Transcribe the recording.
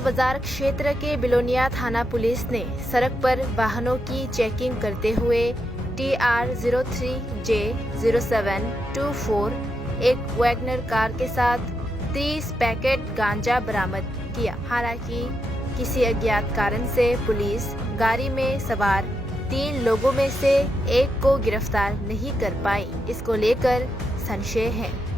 बाजार क्षेत्र के बिलोनिया थाना पुलिस ने सड़क पर वाहनों की चेकिंग करते हुए TR03J0724 एक वैगनर कार के साथ 30 पैकेट गांजा बरामद किया। हालांकि किसी अज्ञात कारण से पुलिस गाड़ी में सवार 3 लोगों में से एक को गिरफ्तार नहीं कर पाई। इसको लेकर संशय है।